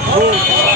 da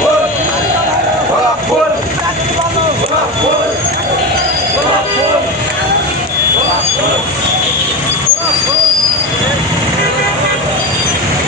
What?